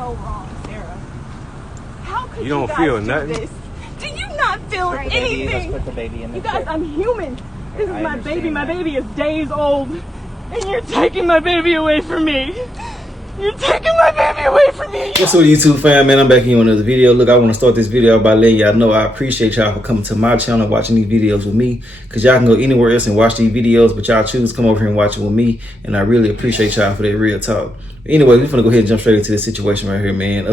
so wrong, Sarah. How could you don't guys feel do nothing? this? Do you not feel anything? Let's put the baby in the You guys, chair. I'm human. This is my baby. My that. baby is days old. And you're taking my baby away from me. You're taking my baby away from me. What's up, YouTube fam, man? I'm back here with another video. Look, I want to start this video by letting y'all know I appreciate y'all for coming to my channel and watching these videos with me. Because y'all can go anywhere else and watch these videos, but y'all choose to come over here and watch it with me. And I really appreciate y'all for that real talk. Anyway, we're gonna go ahead and jump straight into this situation right here, man.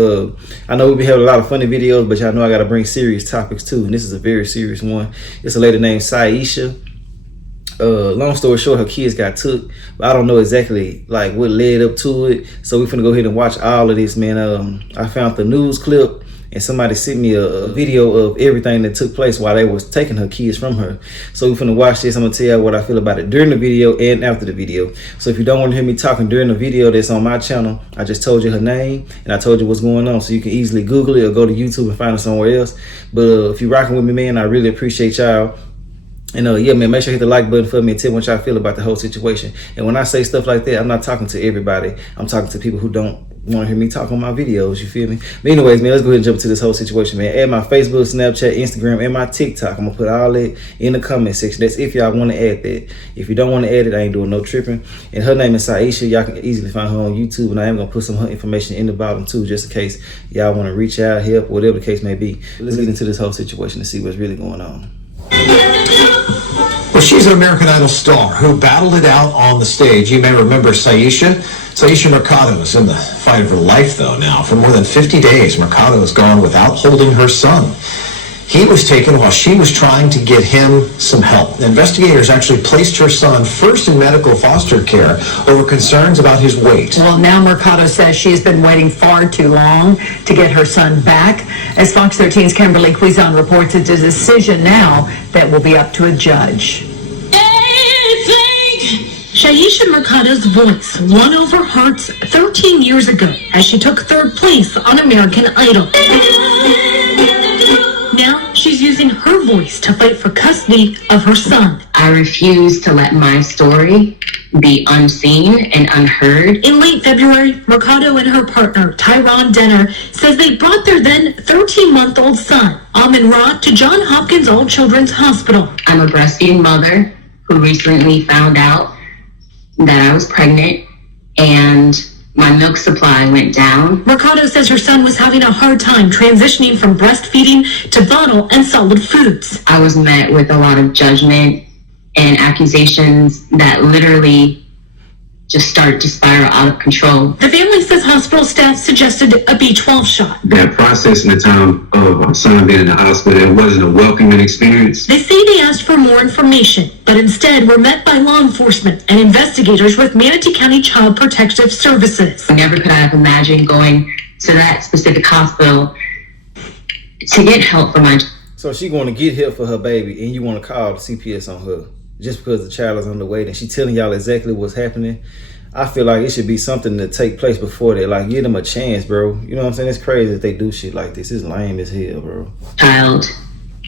I know we've been having a lot of funny videos, but y'all know I gotta bring serious topics too. And this is a very serious one. It's a lady named Syesha. Long story short, her kids got took, but I don't know exactly like what led up to it. So we're finna go ahead and watch all of this, man. I found the news clip and somebody sent me a video of everything that took place while they was taking her kids from her. So we're finna watch this. I'm gonna tell you what I feel about it during the video and after the video. So if you don't want to hear me talking during the video that's on my channel, I just told you her name and I told you what's going on, so you can easily Google it or go to YouTube and find it somewhere else. But if you're rocking with me, man, I really appreciate y'all. And yeah, man, make sure you hit the like button for me and tell me what y'all feel about the whole situation. And when I say stuff like that, I'm not talking to everybody. I'm talking to people who don't want to hear me talk on my videos, you feel me? But anyways, man, let's go ahead and jump into this whole situation, man. Add my Facebook, Snapchat, Instagram, and my TikTok. I'm going to put all that in the comment section. That's if y'all want to add that. If you don't want to add it, I ain't doing no tripping. And her name is Syesha. Y'all can easily find her on YouTube. And I am going to put some of her information in the bottom, too, just in case y'all want to reach out, help, whatever the case may be. Let's get into this whole situation and see what's really going on. Well, she's an American Idol star who battled it out on the stage. You may remember Syesha. Syesha Mercado is in the fight of her life, though, now. For more than 50 days, Mercado has gone without holding her son. He was taken while she was trying to get him some help. Investigators actually placed her son first in medical foster care over concerns about his weight. Well, now Mercado says she has been waiting far too long to get her son back. As Fox 13's Kimberly Quizon reports, it's a decision now that will be up to a judge. Syesha Mercado's voice won over hearts 13 years ago as she took third place on American Idol. Now she's using her voice to fight for custody of her son. I refuse to let my story be unseen and unheard. In late February, Mercado and her partner, Tyron Denner, says they brought their then 13-month-old son, Amin Ra, to Johns Hopkins All Children's Hospital. I'm a breastfeeding mother who recently found out that I was pregnant and my milk supply went down. Mercado says her son was having a hard time transitioning from breastfeeding to bottle and solid foods. I was met with a lot of judgment and accusations that literally just started to spiral out of control. The family says hospital staff suggested a B12 shot. That process in the time of my son being in the hospital, it wasn't a welcoming experience. They say they asked for more information, but instead were met by law enforcement and investigators with Manatee County Child Protective Services. Never could I have imagined going to that specific hospital to get help for my child. So she going to get help for her baby, and you want to call the CPS on her just because the child is on the way, and she telling y'all exactly what's happening. I feel like it should be something to take place before that. Like, give them a chance, bro. You know what I'm saying? It's crazy that they do shit like this. It's lame as hell, bro. Child,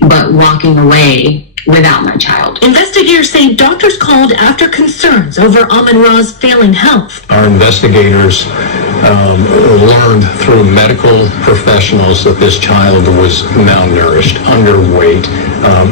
but walking away without my child. Investigators say doctors called after concerns over Amin Ra's failing health. Our investigators learned through medical professionals that this child was malnourished, underweight,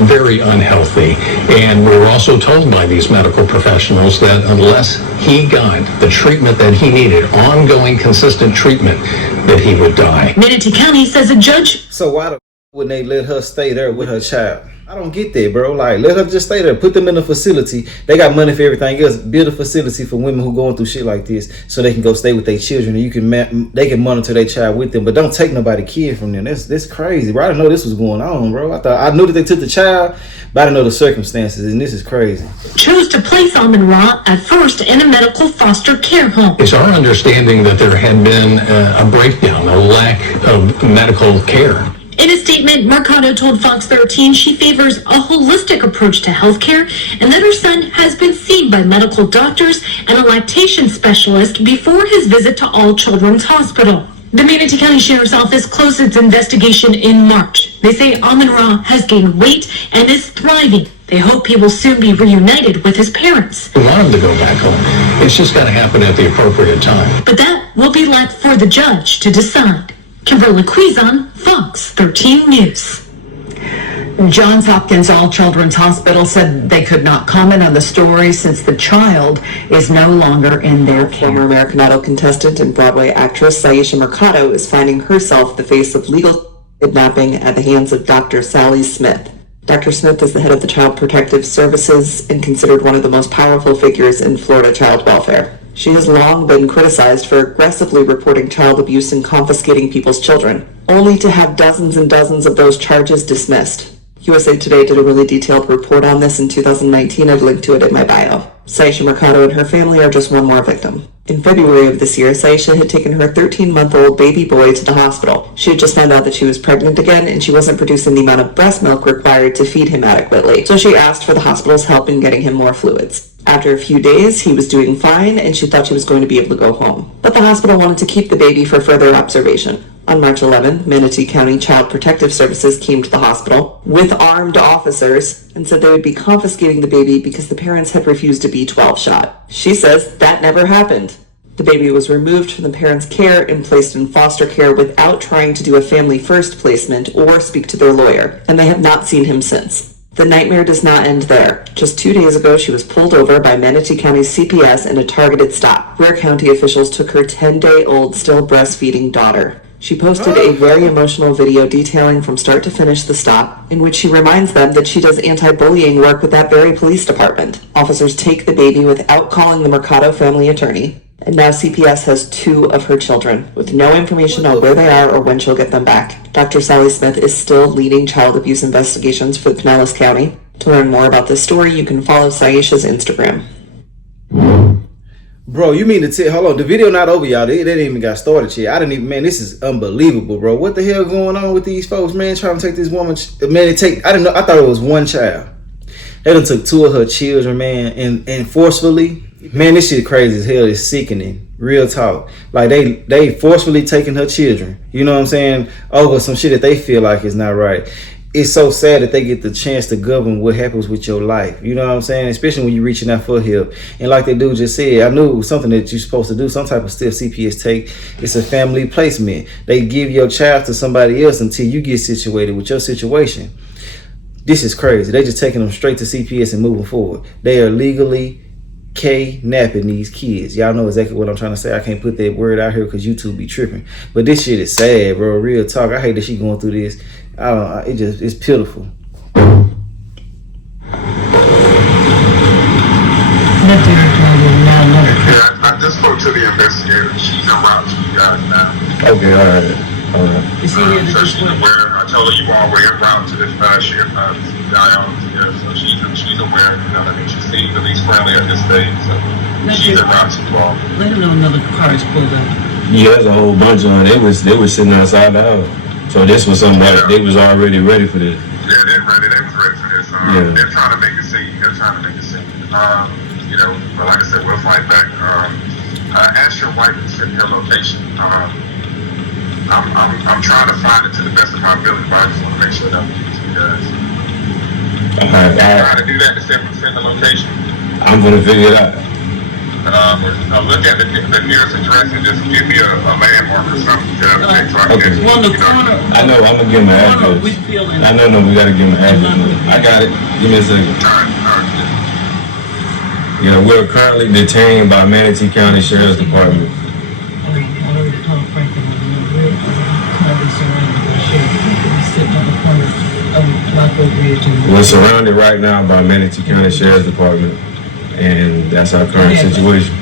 very unhealthy. And we were also told by these medical professionals that unless he got the treatment that he needed, ongoing, consistent treatment, that he would die. Manatee County says a judge... So why wouldn't they let her stay there with her child? I don't get that, bro. Like, let her just stay there. Put them in a facility. They got money for everything else. Build a facility for women who going through shit like this, so they can go stay with their children and they can monitor their child with them. But don't take nobody kid from them. That's crazy, bro. I didn't know this was going on, bro. I knew that they took the child, but I didn't know the circumstances, and this is crazy. Chose to place Amin Ra at first in a medical foster care home. It's our understanding that there had been a breakdown, a lack of medical care. In a statement, Mercado told Fox 13 she favors a holistic approach to healthcare and that her son has been seen by medical doctors and a lactation specialist before his visit to All Children's Hospital. The Manatee County Sheriff's Office closed its investigation in March. They say Amin Ra has gained weight and is thriving. They hope he will soon be reunited with his parents. We want him to go back home. It's just got to happen at the appropriate time. But that will be left for the judge to decide. Kimberly Quizon, Fox 13 News. Johns Hopkins All Children's Hospital said they could not comment on the story since the child is no longer in their care. Former American Idol contestant and Broadway actress Syesha Mercado is finding herself the face of legal kidnapping at the hands of Dr. Sally Smith. Dr. Smith is the head of the Child Protective Services and considered one of the most powerful figures in Florida child welfare. She has long been criticized for aggressively reporting child abuse and confiscating people's children, only to have dozens and dozens of those charges dismissed. USA Today did a really detailed report on this in 2019. I've linked to it in my bio. Syesha Mercado and her family are just one more victim. In February of this year, Syesha had taken her 13-month-old baby boy to the hospital. She had just found out that she was pregnant again, and she wasn't producing the amount of breast milk required to feed him adequately. So she asked for the hospital's help in getting him more fluids. After a few days, he was doing fine, and she thought she was going to be able to go home. But the hospital wanted to keep the baby for further observation. On March 11, Manatee County Child Protective Services came to the hospital with armed officers and said they would be confiscating the baby because the parents had refused a B12 shot. She says that never happened. The baby was removed from the parents' care and placed in foster care without trying to do a family first placement or speak to their lawyer, and they have not seen him since. The nightmare does not end there. Just 2 days ago, she was pulled over by Manatee County CPS in a targeted stop. Ware County officials took her 10-day-old still breastfeeding daughter. She posted a very emotional video detailing from start to finish the stop, in which she reminds them that she does anti-bullying work with that very police department. Officers take the baby without calling the Mercado family attorney, and now CPS has 2 of her children, with no information on where they are or when she'll get them back. Dr. Sally Smith is still leading child abuse investigations for Pinellas County. To learn more about this story, you can follow Syesha's Instagram. Bro, you mean to tell, hold on, the video not over, y'all. They didn't even got started yet. I didn't even, man, this is unbelievable, bro. What the hell going on with these folks, man, trying to take this woman, man, I didn't know, I thought it was one child. They done took 2 of her children, man, and forcefully, man, this shit crazy as hell. It's sickening, real talk. Like, they forcefully taking her children, you know what I'm saying, over some shit that they feel like is not right. It's so sad that they get the chance to govern what happens with your life. You know what I'm saying? Especially when you're reaching out for help. And like the dude just said, I knew something that you're supposed to do, some type of stiff CPS take. It's a family placement. They give your child to somebody else until you get situated with your situation. This is crazy. They just taking them straight to CPS and moving forward. They are legally kidnapping these kids. Y'all know exactly what I'm trying to say. I can't put that word out here because YouTube be tripping. But this shit is sad, bro. Real talk. I hate that she going through this. I don't know. It's pitiful. Yeah, I just spoke to the investigator. She's en route to you guys now. Okay, all right. Is he here so she's aware. I told her you all were en route to this ship dialysis. Yeah, so she's aware. You know what I mean? She seems at least friendly at this stage. So she's en route to you all. Let him know another car is pulled up. Yeah, there's a whole bunch of them. They was sitting outside the house. So this was something that they was already ready for this. Yeah, they're ready. They was ready for this. They're trying to make a scene. You know, but like I said, we'll fight back. Ask your wife to send her location. I'm trying to find it to the best of my ability, but I just want to make sure that we get it to you guys. Okay. Trying to do that to send the location. I'm gonna figure it out. Look at the nearest address and just give me a landmark or something. Okay. On the corner. I know. I'm gonna give him an address. I know. We gotta give him an address. I got it. Give me a second. All right. You know, we're currently detained by Manatee County Sheriff's Department. We're surrounded right now by Manatee County Sheriff's Department, and that's our current situation.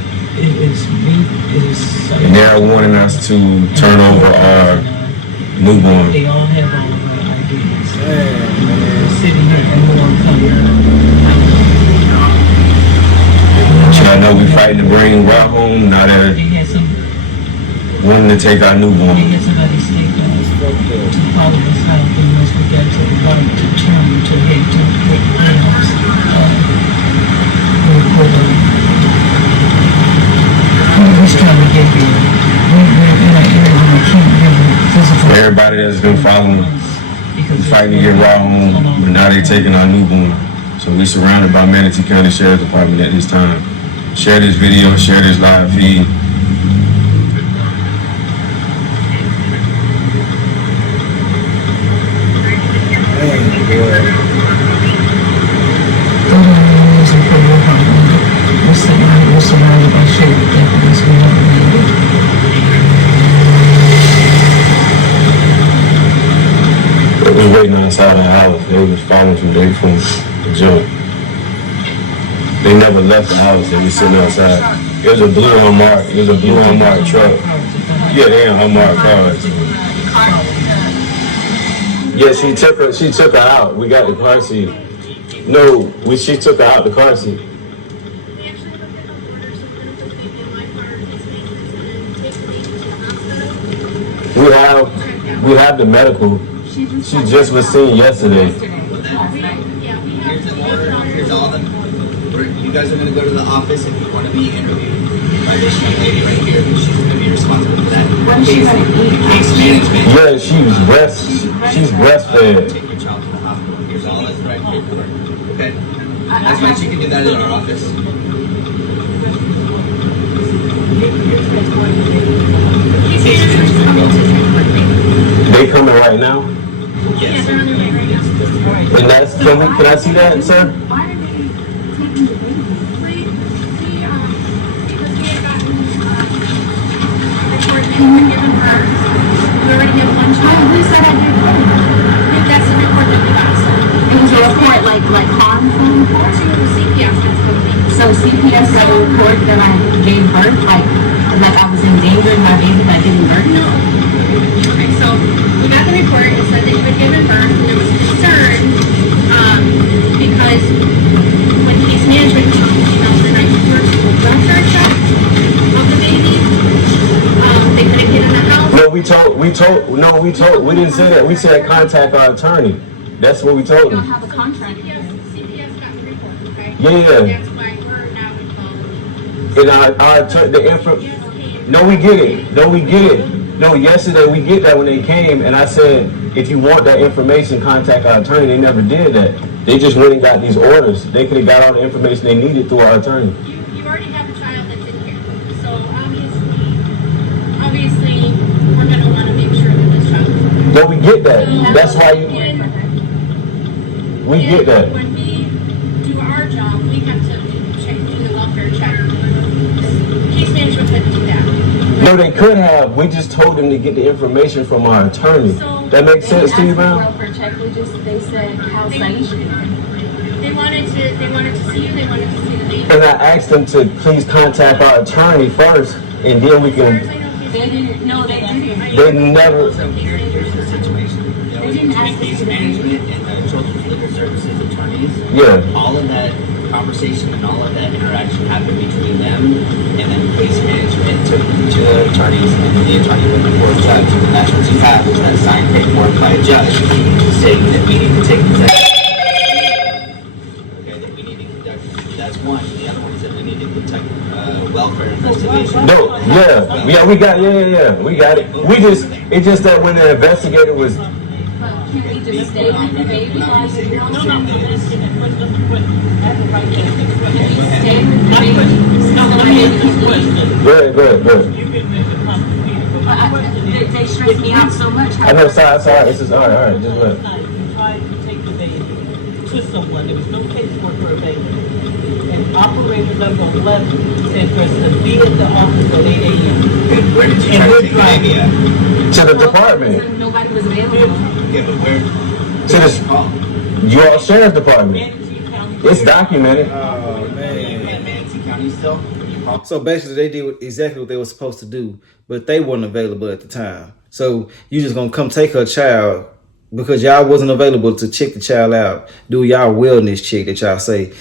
And they're wanting us to turn over our newborn. They all have all of our IDs. Sitting here and more coming. I know we fighting to bring Route home. Now they're wanting to take our newborn. They had somebody sneak to all of us out and once we got to the bottom to turn to head to the house. We're trying to get here. We're in an area where we can't have physical. Everybody that's been following, fighting to get Route home, but now they're taking our newborn. So we surrounded by Manatee County Sheriff's Department at this time. Share this video, share this live feed. We're surrounded by sheriff deputies. We never made it. We was waiting outside the house. They was following from the jump. They never left the house. They was sitting outside. It was a blue unmarked. It was a blue unmarked truck. Yeah, they ain't unmarked cars. Yeah, she took her out. We got the car seat. No, she took her out the car seat. We have the medical. She just was seen yesterday. Here's all of them. You guys are going to go to the office if you want to be interviewed by this young lady right here. She's going to be responsible for that case management. Yeah, she's breastfed. Take your child to the hospital. Here's all that's right paperwork. Okay? That's fine. She can do that in our office. They coming right now? Yes. And that's, can I see that, sir? We already have one child. Who said I did? That's the report that we got. It was a report like harm from CPS. So CPS got a report that I gave birth, like I was endangering my baby by giving birth? No. Okay, so we got the report. It said that you had given birth, and there was concern because when case management emailed the night before to welfare check of the baby, they couldn't get in the house. No, we didn't say that. We said contact our attorney. That's what we told You them. don't have a contract. CPS got the report, okay? Yeah. That's why we're now involved. And the info. No, we get it. No, yesterday we get that when they came, and I said, if you want that information, contact our attorney. They never did that. They just went and got these orders. They could have got all the information they needed through our attorney. You already have a child that's in here, so obviously, we're gonna want to make sure that this child is in there. No, we get that. That's why we get that. When we do our job, we have to do the welfare check. Case management couldn't do that. No, they could have. We just told them to get the information from our attorney. That makes sense to you, man? Welfare check. They said how Syesha. They wanted to see you. They wanted to see the baby. And I asked them to please contact our attorney first, and then we can. They didn't. No, they didn't. They never. So here's the situation. They didn't ask Case management and the Children's Legal Services attorneys. Yeah. All of that conversation and all of that interaction happened between them, and then case management took to the attorneys, and then the attorney went before a judge, and that's what you have is that signed paperwork by a judge saying that we need to take executive. Okay, that we need to conduct. That's one. The other one is that we need to conduct welfare investigation. No, we got, we got it. It's just that when the investigator was. Can we just stay with the baby? No. Go ahead. They stress me out so much. I know, sorry. It's just, all right, just let. Tried to take the baby to someone. There was no caseworker available. And operator number 11 said for us to be at the office at 8 a.m. Where did you try to take the baby at? To the department. Nobody was available. Yeah, but where? To the your sheriff's department. It's documented. Manatee County still? So basically, they did exactly what they were supposed to do, but they weren't available at the time. So you just gonna come take her child because y'all wasn't available to check the child out, do y'all wellness check that y'all say.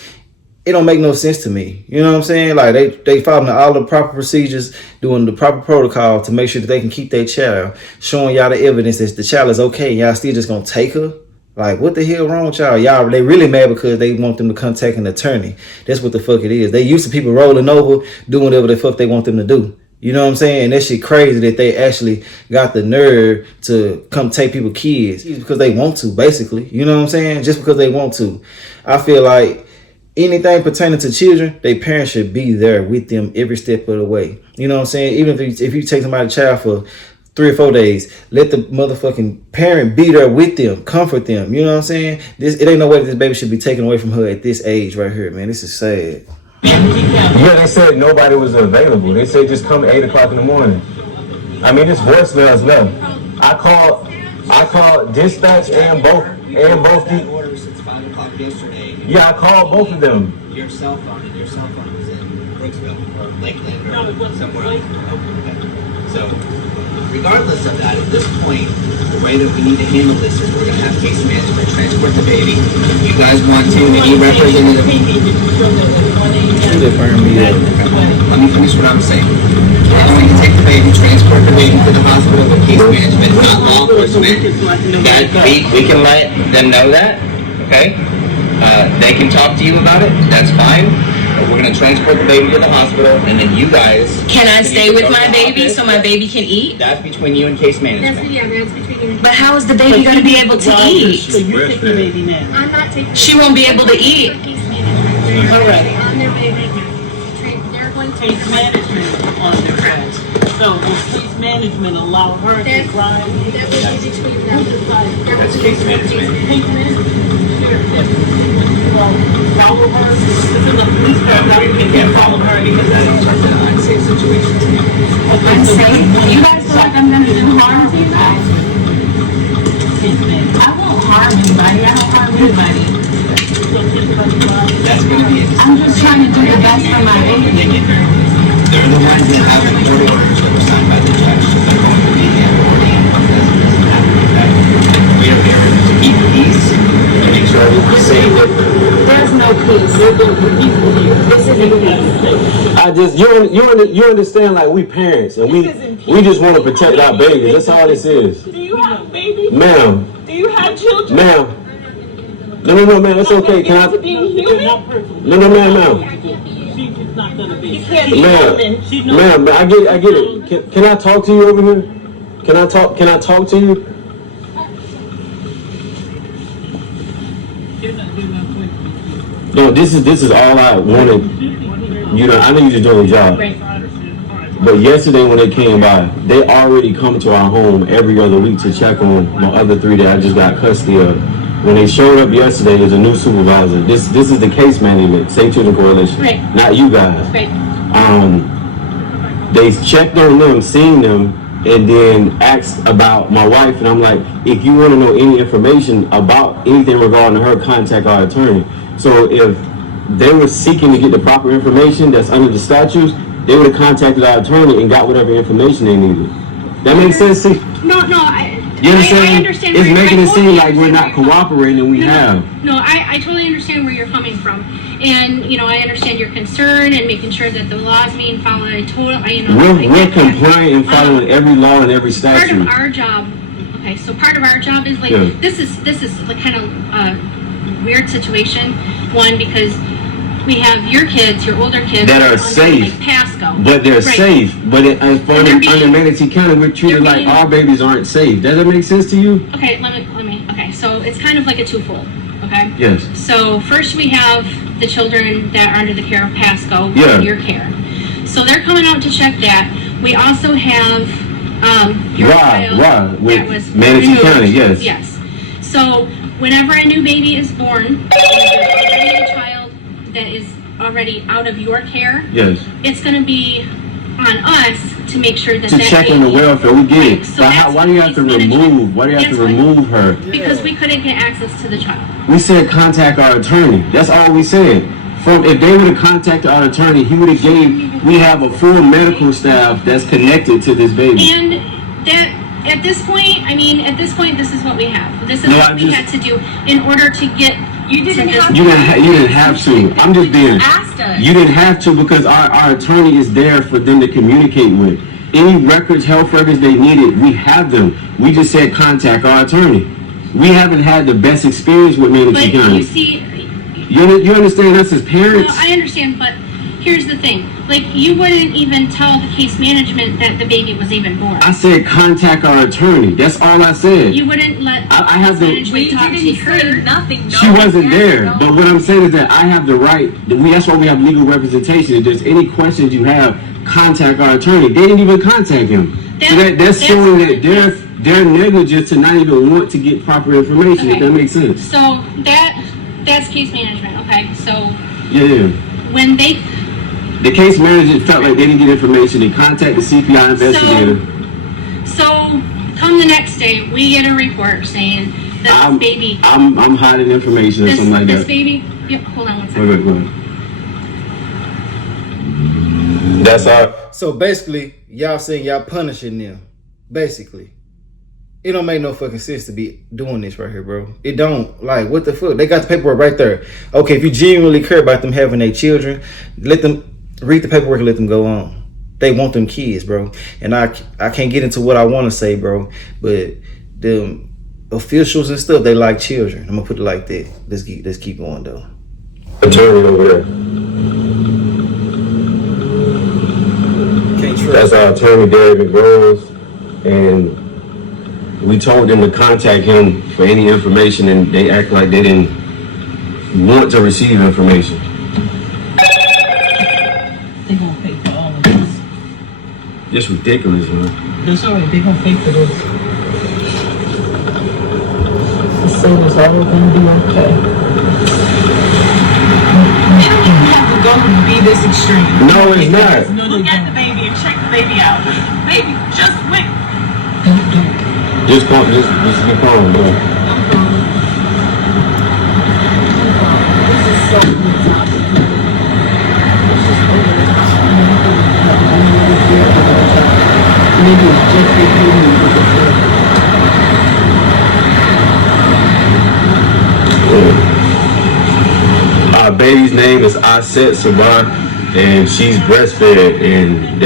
It don't make no sense to me. You know what I'm saying? Like they following all the proper procedures, doing the proper protocol to make sure that they can keep their child, showing y'all the evidence that the child is okay. Y'all still just gonna take her? Like, what the hell wrong with y'all? Y'all, they really mad because they want them to contact an attorney. That's what the fuck it is. They used to people rolling over, doing whatever the fuck they want them to do. You know what I'm saying? That shit crazy that they actually got the nerve to come take people's kids because they want to, basically. You know what I'm saying? Just because they want to. I feel like anything pertaining to children, their parents should be there with them every step of the way. You know what I'm saying? Even if you take somebody's child for 3 or 4 days, let the motherfucking parent be there with them, comfort them. You know what I'm saying? It ain't no way this baby should be taken away from her at this age right here, man. This is sad. Yeah, they said nobody was available. They said just come at 8 o'clock in the morning. I mean, this voicemail's left. I called dispatch and both the orders since 5 o'clock yesterday. Yeah, I called both of them. Your cell phone was in Brooksville or Lakeland or somewhere else. Okay. So, regardless of that, at this point, the way that we need to handle this is we're going to have case management transport the baby. If you guys want to, any representative. Let me finish what I'm saying. We're going to take the baby, transport the baby to the hospital with case management, not law enforcement. That we can let them know that, okay? They can talk to you about it, that's fine. But we're going to transport the baby to the hospital, and then you guys... Can I stay with my baby so my baby can eat? That's between you and case management. That's between you and But how is the baby going to be able to eat? So you take the baby now. I'm not taking. She won't be able to eat. Alright. On their baby. They're going to. Case management on their hands. So will case management allow her to drive? That would be between them. That's case management. Case management? Well, follow her? This is a police car. You can't follow her because that's an unsafe situation. Unsafe? You guys feel like I'm going to do harm to you guys? I won't harm anybody. I don't harm anybody. That's going to be it. I'm just trying to do the best for my baby. They're the ones that have the court orders that were signed by the judge. They're going to be the authority on this. We are here to keep peace and make sure everyone's safe. There's no peace. This isn't peace. I just you understand, like, we parents and we just want to protect our babies. That's all this is. Do you have babies? Ma'am. Do you have children? Ma'am. No, ma'am. It's okay. Can I? No, ma'am. She's not gonna be. Ma'am, I get it. Can I talk to you over here? Can I talk to you? No, this is all I wanted. You know, I know you're just doing your job. But yesterday when they came by, they already come to our home every other week to check on my other 3 that I just got custody of. When they showed up yesterday, there's a new supervisor. This is the case management, Safe Children Coalition, not you guys. They checked on them, seen them, and then asked about my wife. And I'm like, if you want to know any information about anything regarding her, contact our attorney. So if they were seeking to get the proper information that's under the statutes, they would have contacted our attorney and got whatever information they needed. That makes sense? See? No, You understand? I understand. It's making it seem like we're not cooperating, and we have. No, I totally understand where you're coming from, and you know I understand your concern and making sure that the law is being followed. We're compliant and following every law and every statute. Part of our job. Okay, so part of our job is like this is like kind of a weird situation. One, because we have your kids, your older kids that are safe, like Pasco, but they're safe. But under Manatee County, we're treated like our babies aren't safe. Does that make sense to you? Okay, let me. Okay, so it's kind of like a twofold. Okay. Yes. So first we have the children that are under the care of Pasco, in your care. So they're coming out to check that. We also have your child with was Manatee removed. County. Yes. Yes. So whenever a new baby is born, there's already a child that is already out of your care. Yes. It's going to be on us to make sure that to check on the welfare. We get it. So but why do you have to remove? Why do you have to remove her? Because we couldn't get access to the child. We said contact our attorney. That's all we said. If they would have contacted our attorney, he would have gave. We have a full medical staff that's connected to this baby. And that at this point, this is what we have. This is what we had to do in order to get. You didn't have to. I'm just being. You didn't have to because our attorney is there for them to communicate with. Any records, health records they needed, we have them. We just said contact our attorney. We haven't had the best experience with Manatee County. You see, you understand us as parents? Well, I understand, but here's the thing. Like, you wouldn't even tell the case management that the baby was even born. I said contact our attorney. That's all I said. You wouldn't let I have the management talk to her. Nothing. She wasn't there. But what I'm saying is that I have the right. That's why we have legal representation. If there's any questions you have, contact our attorney. They didn't even contact him. So that's showing that they're negligent to not even want to get proper information. Okay. If that makes sense. So that's case management. Okay. So Yeah. when the case manager felt like they didn't get information, they contacted the CPI investigator. So come the next day, we get a report saying that this baby. I'm hiding information or something like that. This baby. Yep. Hold on one second. Go ahead. That's all. So basically, y'all saying y'all punishing them. Basically. It don't make no fucking sense to be doing this right here, bro. It don't. Like, what the fuck? They got the paperwork right there. Okay, if you genuinely care about them having their children, let them read the paperwork and let them go on. They want them kids, bro. And I can't get into what I want to say, bro. But the officials and stuff, they like children. I'm gonna put it like that. Let's keep going though. Attorney over there. That's our attorney, David Rose, and we told them to contact him for any information, and they act like they didn't want to receive information. They gonna pay for all of this. It's ridiculous, man. That's alright, they gonna pay for this. So it's all gonna be okay. You don't even have to go and be this extreme. No, it's not. Look at the baby and check the baby out. Baby, just wait. Just call, this is the phone, bro. This is so maybe it's just Our baby's name is Aset Sabar, and she's breastfed, and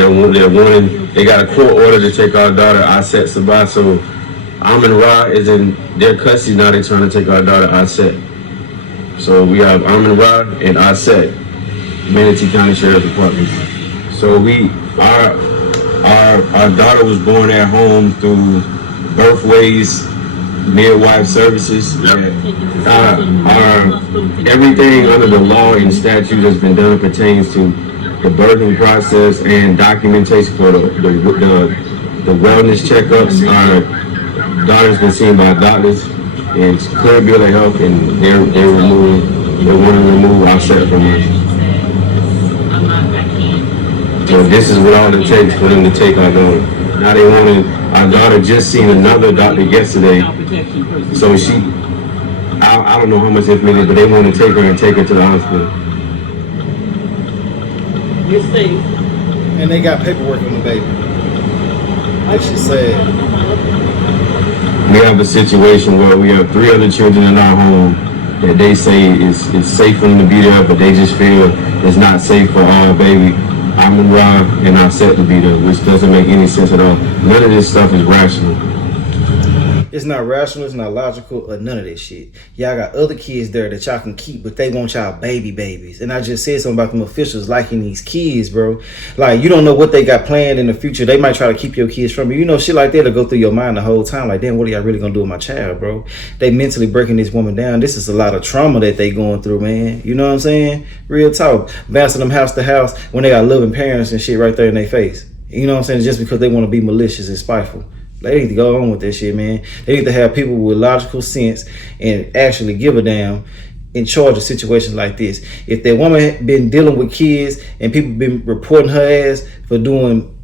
they got a court order to take our daughter Aset Sabar. So Amin Ra is in their custody now. They're trying to take our daughter Aset. So we have Amin Ra and Aset, Manatee County Sheriff's Department. So our daughter was born at home through Birthways Midwife Services. Everything under the law and statute has been done pertains to the birthing process and documentation for the wellness checkups. Our daughter's been seen by doctors, and it's clear bill of health, and they want to remove our set from us. So this is what all it takes for them to take our daughter. Now they wanted, our daughter just seen another doctor yesterday, so I don't know how much information, but they want to take her and take her to the hospital. You're safe. And they got paperwork on the baby. Like she said. We have a situation where we have 3 other children in our home that they say is safe for them to be there, but they just feel it's not safe for our baby, Amin Ra, and Aset to be there, which doesn't make any sense at all. None of this stuff is rational. It's not rational, it's not logical, or none of this shit. Y'all got other kids there that y'all can keep, but they want y'all babies. And I just said something about them officials liking these kids, bro. Like, you don't know what they got planned in the future. They might try to keep your kids from you. You know, shit like that'll go through your mind the whole time. Like, damn, what are y'all really gonna do with my child, bro? They mentally breaking this woman down. This is a lot of trauma that they going through, man. You know what I'm saying? Real talk. Bouncing them house to house when they got loving parents and shit right there in their face. You know what I'm saying? Just because they want to be malicious and spiteful. They need to go on with that shit, man. They need to have people with logical sense and actually give a damn in charge of situations like this. If that woman been dealing with kids and people been reporting her ass for doing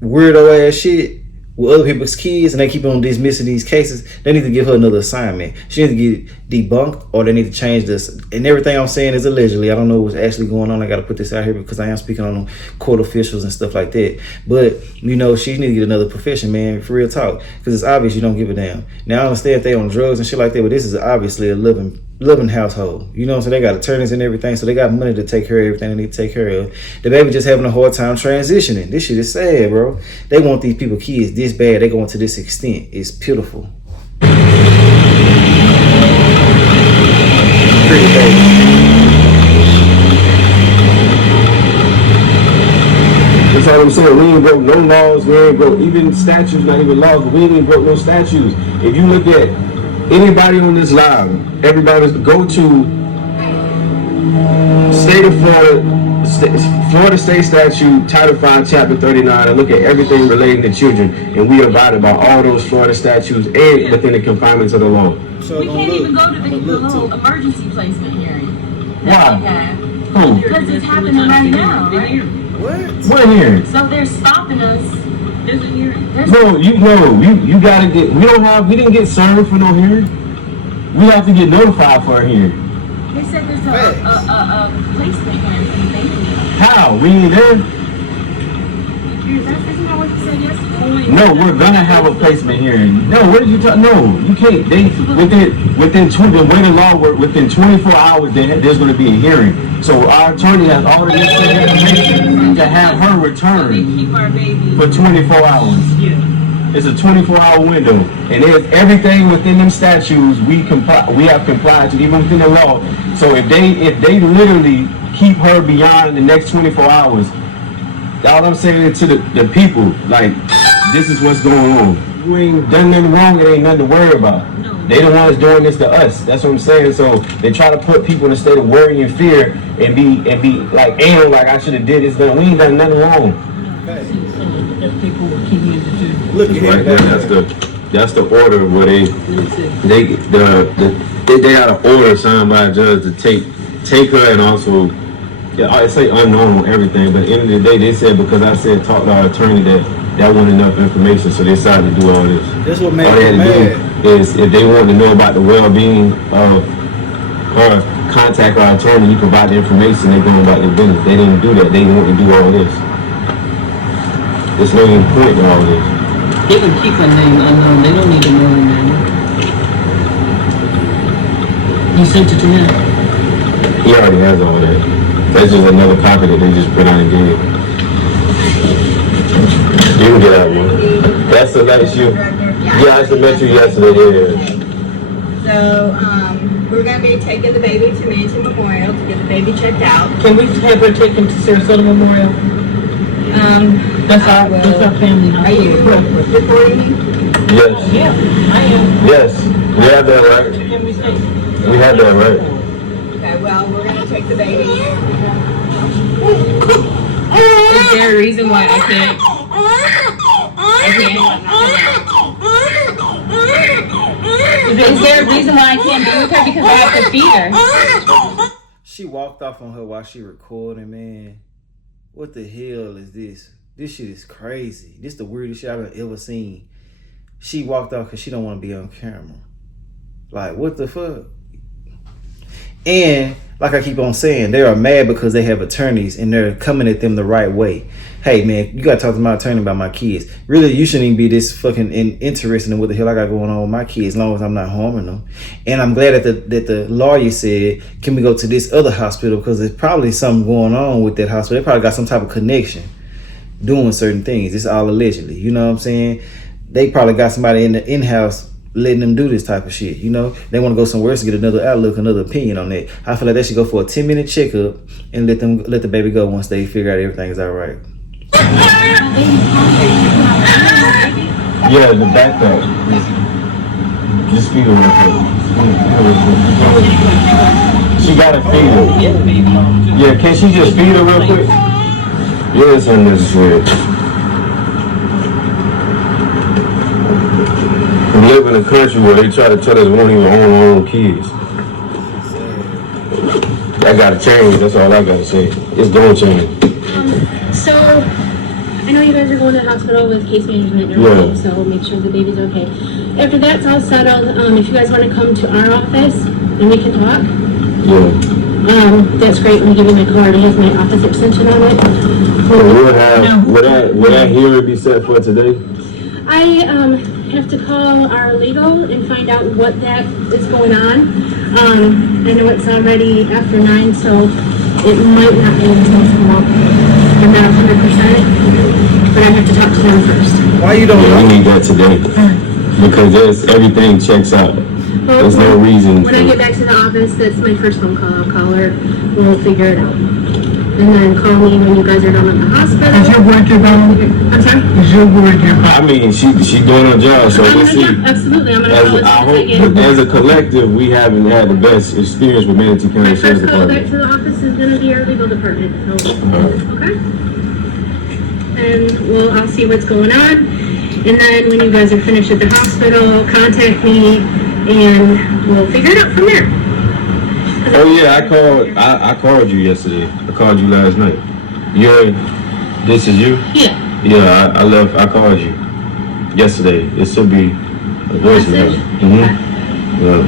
weirdo ass shit with other people's kids and they keep on dismissing these cases, they need to give her another assignment. She needs to get debunked, or they need to change this. And everything I'm saying is allegedly. I don't know what's actually going on. I got to put this out here because I am speaking on court officials and stuff like that. But, you know, she need to get another profession, man, for real talk. Because it's obvious you don't give a damn. Now, I understand if they on drugs and shit like that, but this is obviously a loving household. You know what I'm saying? They got attorneys and everything, so they got money to take care of everything they need to take care of. The baby just having a hard time transitioning. This shit is sad, bro. They want these people kids this bad. They going to this extent. It's pitiful. Pretty baby. That's all I'm saying. We ain't broke no laws. We ain't broke even statutes, not even laws, but we ain't even broke no statutes. If you look at anybody on this live, everybody go to State of Florida State Statute, Title 5, Chapter 39, and look at everything relating to children, and we abided by all those Florida statutes and within the confinements of the law. So we can't even go to the whole emergency placement hearing. Why? Who? Because it's happening right now, right? What hearing? So they're stopping us. There's a hearing. No, you gotta get. We didn't get served for no hearing. We have to get notified for a hearing. They said there's a placement hearing. How? We ain't there. Isn't that what you said yesterday? No, we're gonna have a placement hearing. No, what did you talk? No, you can't. They within the way the law works, within 24 hours there's gonna be a hearing. So our attorney has already sent information to have her return for 24 hours. It's a 24-hour window, and there's everything within them statutes we have complied to, even within the law. So if they literally keep her beyond the next 24 hours, all I'm saying to the people, like, this is what's going on. You ain't done nothing wrong, it ain't nothing to worry about. They the ones doing this to us. That's what I'm saying. So they try to put people in a state of worry and fear and be like, ain't like I should have did this. We ain't done nothing wrong. Look at right there. That's the order where they got an order signed by a judge to take her, and also I say unknown on everything, but at the end of the day they said because I said talk to our attorney that wasn't enough information, so they decided to do all this. That's what made all they had me to mad. do is if they wanted to know about the well-being of her, contact our attorney, he provide the information, they going about their business. They didn't do that. They didn't want to do all this. There's no even point to all this. They can keep her name unknown. They don't need to know her name. You sent it to him? He already has all that. That's just another copy that they just put on and gave. You can get that one. That's the next you. Yeah, I met you yesterday. So, we're going to be taking the baby to Mansion Memorial to get the baby checked out. Can we have her taken to Sarasota Memorial? That's our family house. Are you recording me? Yes. Yeah, I am. Yes. We have that right. Can we say? We have that right. Okay, well, we're going to take the baby. Is there a reason why I can't? Is there a reason why I can't be with her because I have to feed her? She walked off on her while she recording, man. What the hell is this? This shit is crazy. This the weirdest shit I've ever seen. She walked off because she don't want to be on camera. Like, what the fuck? And like I keep on saying, they are mad because they have attorneys and they're coming at them the right way. Hey man, you gotta talk to my attorney about my kids. Really, you shouldn't even be this fucking interested in what the hell I got going on with my kids, as long as I'm not harming them. And I'm glad that the lawyer said, can we go to this other hospital, because there's probably something going on with that hospital. They probably got some type of connection doing certain things. It's all allegedly, you know what I'm saying? They probably got somebody in the in-house letting them do this type of shit, you know? They want to go somewhere else to get another outlook, another opinion on that. I feel like they should go for a 10-minute checkup and let the baby go once they figure out everything is all right. Yeah, the backpack. Just feed her real quick. She gotta feed her. Yeah, can she just feed her real quick? Yeah, it's unnecessary. We live in a country where they try to tell us we don't even own our own kids. That gotta change, that's all I gotta say. It's gonna change. So, I know you guys are going to the hospital with case management and everything, so we'll make sure the baby's okay. After that's all settled, if you guys want to come to our office and we can talk, that's great. Let me give you my card. It has my office extension on it. Will that hearing be set for today? I have to call our legal and find out what that is going on. I know it's already after 9, so it might not be until tomorrow. I'm not 100%, but I have to talk to them first. Why you don't know? We need that today. Because everything checks out. There's no reason. When I get back to the office, that's my first phone call. I'll call her and we'll figure it out. and then call me when you guys are done at the hospital. Is your work your done? I'm sorry? Is your work your done? I mean, she doing her job, so let's see. Absolutely, I'm gonna call as I soon as I hope, get. as a collective, we haven't had the best experience with Manatee County My Sheriff's first call back Department. to the office is gonna be our legal department, so, okay? And I'll see what's going on, and then when you guys are finished at the hospital, contact me, and we'll figure it out from there. Oh yeah, I called you yesterday. I called you last night. This is you? Yeah. Yeah, I called you yesterday. It should be a voicemail. Yeah.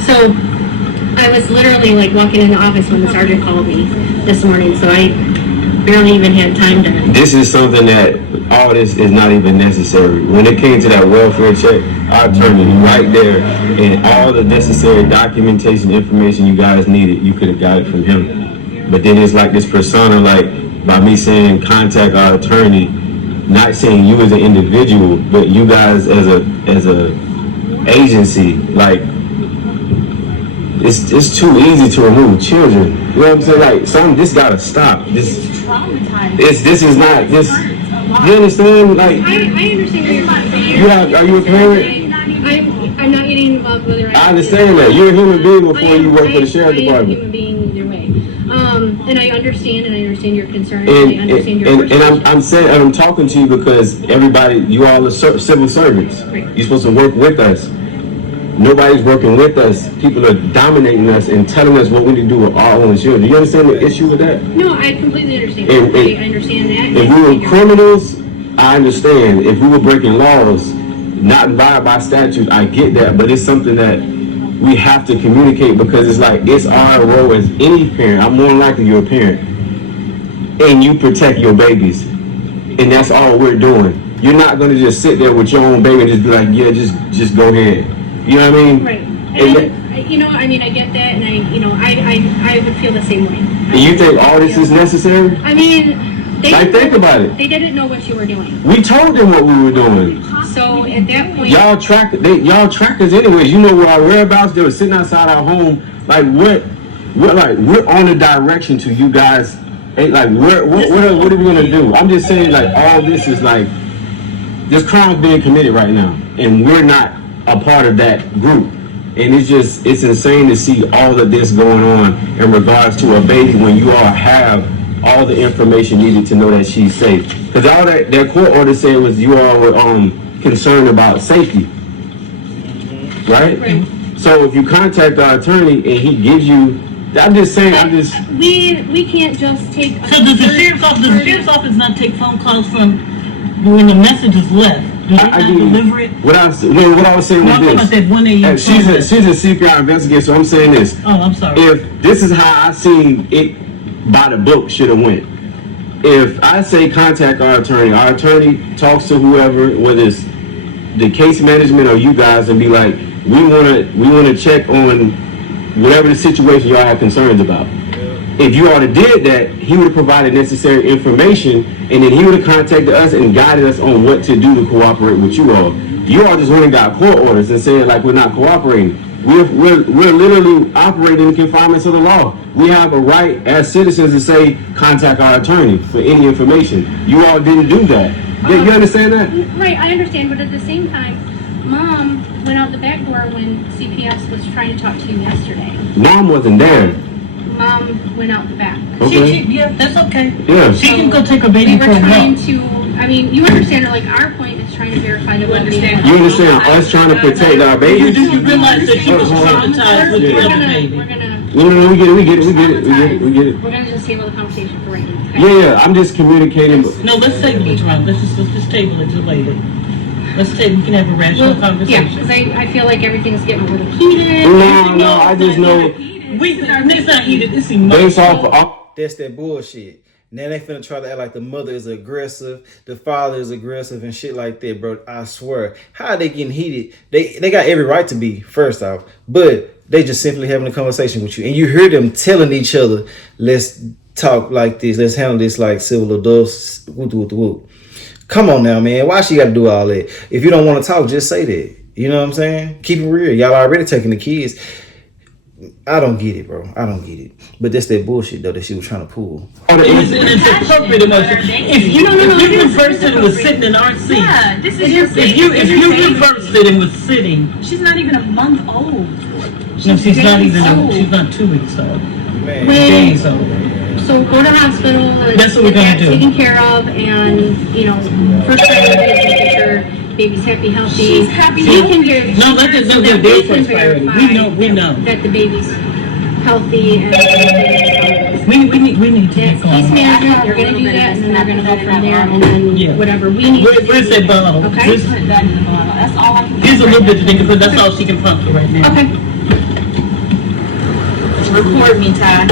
So, I was literally like walking in the office when the sergeant called me this morning, so I barely even had time to. This is something that all this is not even necessary. When it came to that welfare check, I turned it right there, and all the necessary documentation information you guys needed, you could have got it from him. But then it's like this persona, like by me saying contact our attorney, not saying you as an individual, but you guys as a agency, like it's too easy to remove children. You know what I'm saying? Like this gotta stop. This is not this. You understand? Like I understand where you're from. are you a parent? I'm not getting involved with it. I understand that. You're a human being before you work for the sheriff's department. I am a human being either way. And I understand your concern. And I'm talking to you because everybody, you all are civil servants. Right. You're supposed to work with us. Nobody's working with us. People are dominating us and telling us what we need to do with our own children. Do you understand the issue with that? No, I completely understand. I understand that. If we were criminals, I understand. If we were breaking laws, not abide by statutes, I get that. But it's something that we have to communicate because it's like it's our role as any parent. I'm more than likely you're a parent, and you protect your babies, and that's all we're doing. You're not going to just sit there with your own baby and just be like, yeah, just go ahead. You know what I mean? Right. I get that, and I would feel the same way. You think all this is necessary? I mean, think about it. They didn't know what you were doing. We told them what we were doing. So at that point, y'all track us anyways. You know where our whereabouts. They were sitting outside our home. Like we're on a direction to you guys. Like what are we gonna do? I'm just saying like all this is like this crime's being committed right now, and we're not a part of that group. And it's insane to see all of this going on in regards to a baby when you all have all the information needed to know that she's safe. Because all that court order said was you all were concerned about safety, right? So if you contact our attorney and he gives you, we can't just take. So does the sheriff's office not take phone calls from when the message is left? Do they not deliver it? What I was saying was this. She's a CPR investigator, so I'm saying this. Oh, I'm sorry. If this is how I seen it by the book should have went. If I say contact our attorney talks to whoever, whether it's the case management or you guys, and be like, we want to check on whatever the situation y'all have concerns about. If you already did that, he would have provided necessary information, and then he would have contacted us and guided us on what to do to cooperate with you all. You all just went and got court orders and said like we're not cooperating. We're literally operating in confinements of the law. We have a right as citizens to say contact our attorney for any information. You all didn't do that. You understand that? Right, I understand, but at the same time, Mom went out the back door when CPS was trying to talk to you yesterday. Mom wasn't there. Mom went out the back. Okay. Yeah, that's okay. Yeah. She can go take her baby for a walk. You understand, like, our point is trying to verify that what You understand us trying to protect our babies? You realize that she was traumatized with the other baby. No, we get it. We're gonna just table the conversation for right now. Yeah, I'm just communicating. No, let's table it, Ron. Let's just table it till later. We can have a rational conversation. Yeah, because I feel like everything's getting a little heated. No, I just know. It's not heated. It's emotional. That's that bullshit. Now they finna try to act like the mother is aggressive, the father is aggressive, and shit like that, bro. I swear. How are they getting heated? They got every right to be, first off. But they just simply having a conversation with you. And you hear them telling each other, let's talk like this. Let's handle this like civil adults. Come on now, man. Why she got to do all that? If you don't want to talk, just say that. You know what I'm saying? Keep it real. Y'all already taking the kids. I don't get it, bro. I don't get it. But that's that bullshit though that she was trying to pull. It's appropriate emotion. If you reversed it and was sitting in our seat, Yeah, this is your if you reversed it and was sitting, She's not even a month old. no, she's not even. She's not 2 weeks old. Man. Days old. So go to hospital. That's what we're gonna do. Taken care of, and first priority is making sure baby's happy, healthy. She's happy, We can verify. No, that's so their that we first can priority. verify We know. that the baby's healthy and We need to that's get case going. management. They're gonna do that, and then they're gonna go from there, and then whatever we need. Where's that bottle? Okay. Put that in the bottle. That's all I can. Here's a little bit that they can put. That's all she can pump for right now. Okay. Record me, Ty.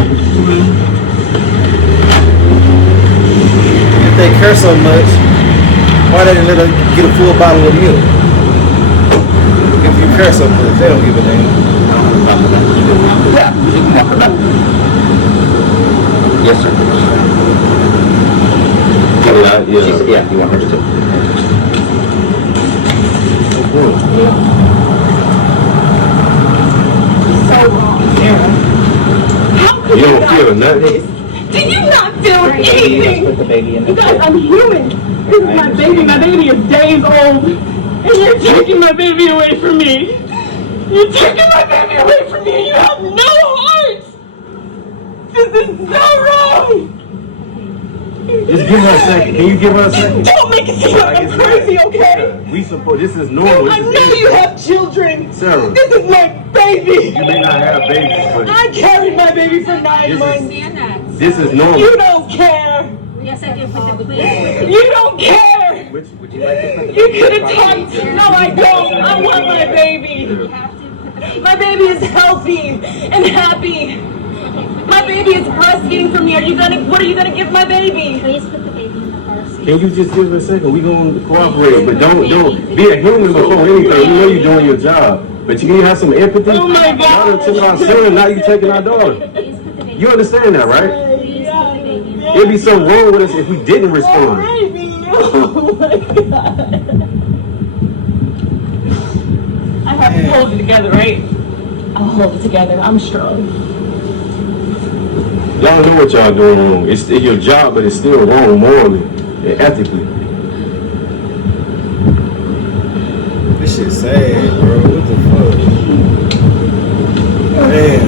If they care so much, why they didn't let her get a full bottle of milk? If you care so much, they don't give a damn. Yeah, you can walk her up. Yes, sir. Yeah, you want her to. So wrong, Sarah. How could You you don't not feel do nothing? this? Did you not feel anything? Put the baby in You guys, I'm human. This is my baby. My baby is days old. And you're taking my baby away from me. You're taking my baby away from me. You have no heart. This is so wrong. Just give her a second. Can you give her a second? Don't make it seem like I'm crazy, okay? We support. This is normal. I know you have children. Sarah. This is my baby. You may not have babies, but I carried my baby for 9 months. this is normal. You don't care. Yes, I do. Put the please. You don't care. Would you like to put the You could have talked. No, I don't. I want my baby. My baby is healthy and happy. My baby is breastfeeding from me. What are you gonna give my baby? Please put the baby in the car seat. Can you just give her a second? We gonna cooperate, but don't be a human before anything. We know you're doing your job, but you need to have some empathy. Oh my God. Y'all done took our son, now you taking our daughter. You understand that, right? It'd be so wrong with us if we didn't respond. Oh my God. I have to hold it together, right? I'll hold it together. I'm strong. Y'all know what y'all doing wrong. It's your job, but it's still wrong morally and ethically. This shit sad, bro. What the fuck? Man.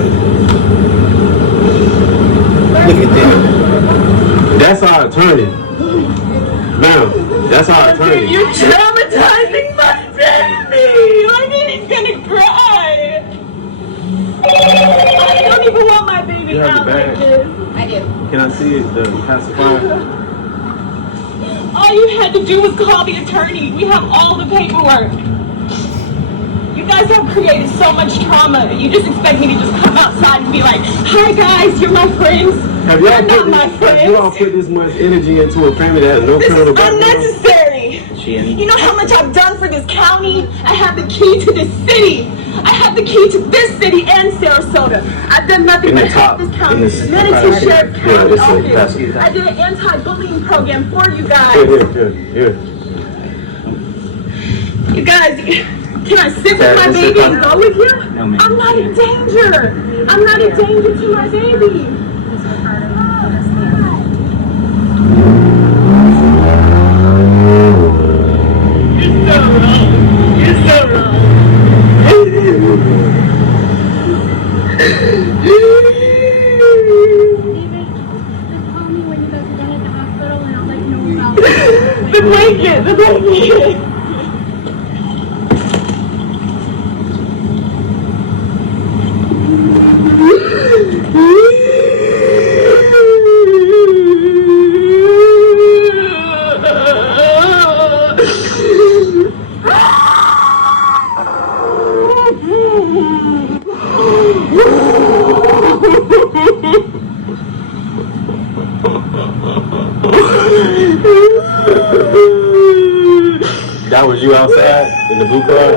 Look at that. That's our attorney. Ma'am, that's our attorney. You're traumatizing my baby. Like he's gonna cry. I don't even want my baby You have out the bag? like this. I do. Can I see it, the pacifier? All you had to do was call the attorney. We have all the paperwork. You guys have created so much trauma. You just expect me to just come outside and be like, hi guys, you're my friends. Have You're not my friends. you all put this much energy into a family that has no This is criminal background? unnecessary. You know how much I've done for this county? I have the key to this city. I have the key to this city and Sarasota. I've done nothing In but the top, help this in county. this Manatee Sheriff yeah, County it's a Office. passive. I did an anti-bullying program for you guys. Here. You guys, can I sit with my baby and go with you? I'm not in danger. I'm not in danger to my baby. You're so wrong. You're so wrong. The blanket. That was you outside in the blue car?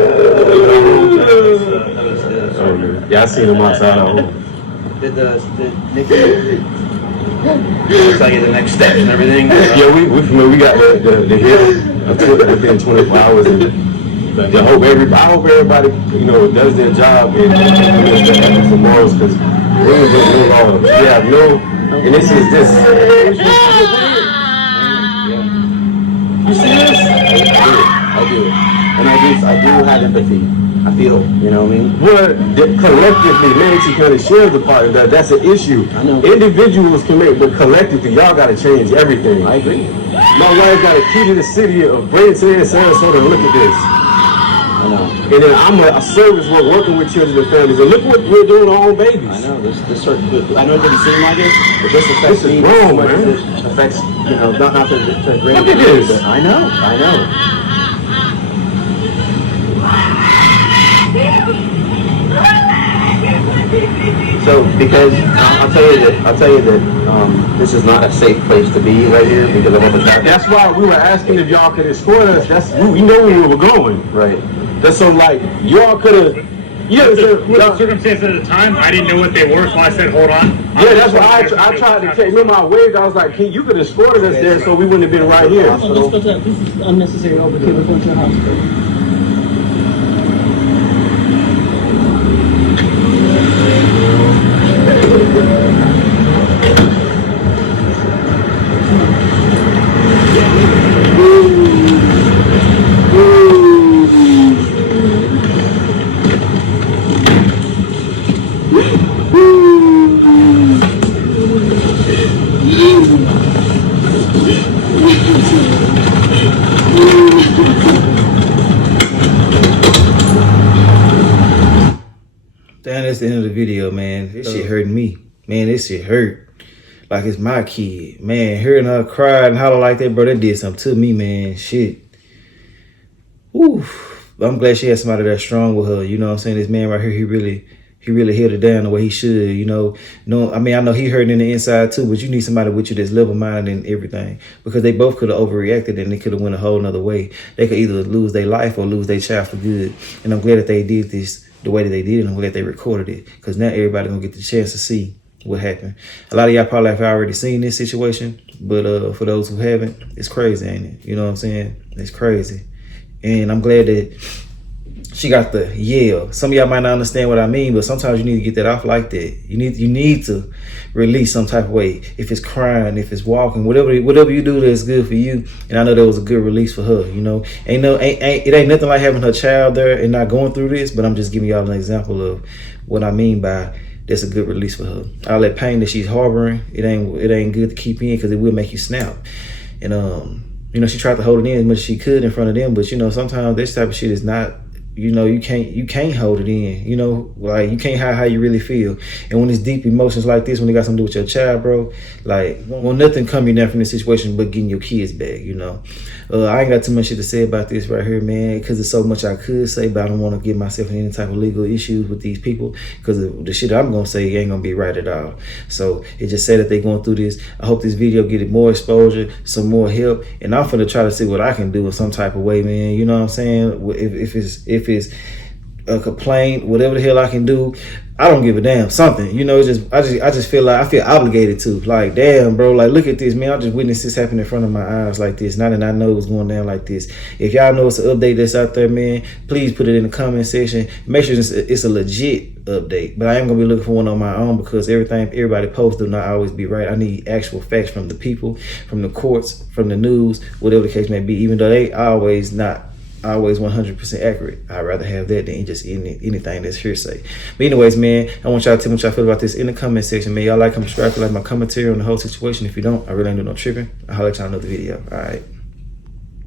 Yeah, I seen him outside at home. Did Nikki tell you the next steps and everything? Yeah, we got the hit within 24 hours and I hope everybody, you know, does their job and implements their ethics and morals, because there's no law. We have no, and this is this. You see this? I do. And I do have empathy. I feel, you know what I mean? Well, collectively, Manatee County shares the part of that. That's an issue. I know. Individuals can make, but collectively, y'all got to change everything. I agree. My wife got a key to the city of Bradenton and Sarasota. Look at this. I know. And then I'm a service work working with children and families. And look what we're doing to our own babies. I know. This certain, I know it doesn't seem like it, but this affects me. Wrong, man. It affects, you know, not to look at this. I know. So, because I'll tell you that this is not a safe place to be right here because of all the traffic. That's why we were asking if y'all could escort us. We know where we were going. Right. That's so like y'all could have. Yeah, with the circumstances at the time, I didn't know what they were, so I said, hold on. Yeah, that's why I tried to take. Remember, I waved. I was like, you could have escorted us there, so we wouldn't have been right here. So let's go to this is unnecessary overkill. We're going to the hospital. Damn, that's the end of the video, man. This shit hurting me. Man, this shit hurt. Like it's my kid. Man, hearing her cry and holler like that, bro, that did something to me, man. Shit. Oof. I'm glad she had somebody that's strong with her. You know what I'm saying? This man right here, he really held it down the way he should, you know. I mean, I know he hurting in the inside too, but you need somebody with you that's level-minded and everything, because they both could have overreacted and they could have went a whole nother way. They could either lose their life or lose their child for good. And I'm glad that they did this the way that they did it, and I'm glad they recorded it, because now everybody gonna get the chance to see what happened. A lot of y'all probably have already seen this situation, but for those who haven't, it's crazy, ain't it? You know what I'm saying? It's crazy. And I'm glad that she got the yell. Some of y'all might not understand what I mean, but sometimes you need to get that off like that. You need to release some type of way. If it's crying, if it's walking, whatever you do that's good for you. And I know that was a good release for her. You know, it ain't nothing like having her child there and not going through this. But I'm just giving y'all an example of what I mean by that's a good release for her. All that pain that she's harboring, it ain't good to keep in, because it will make you snap. And you know, she tried to hold it in as much as she could in front of them, but you know, sometimes this type of shit is not. You know, you can't hold it in, you know, like you can't hide how you really feel. And when it's deep emotions like this, when it got something to do with your child, bro, like, won't nothing come you down from this situation but getting your kids back, you know. I ain't got too much shit to say about this right here, man, because there's so much I could say, but I don't want to get myself in any type of legal issues with these people, because the shit I'm going to say ain't going to be right at all. So it just said that they going through this. I hope this video get it more exposure, some more help, and I'm finna try to see what I can do in some type of way, man. You know what I'm saying? If it's a complaint, whatever the hell I can do, I don't give a damn. Something, you know. It's just I just feel like I feel obligated to. Like, damn, bro. Like, look at this, man. I just witnessed this happen in front of my eyes like this. Now that I know it's going down like this. If y'all know it's an update that's out there, man, please put it in the comment section. Make sure it's a legit update. But I am gonna be looking for one on my own, because everybody posts do not always be right. I need actual facts from the people, from the courts, from the news, whatever the case may be. Even though they always not always 100% accurate. I'd rather have that than just anything that's hearsay. But anyways, man, I want y'all to tell me what y'all feel about this in the comment section, man. Y'all like, comment, subscribe, like my commentary on the whole situation. If you don't, I really ain't doing no tripping. I'll let y'all know the video. All right.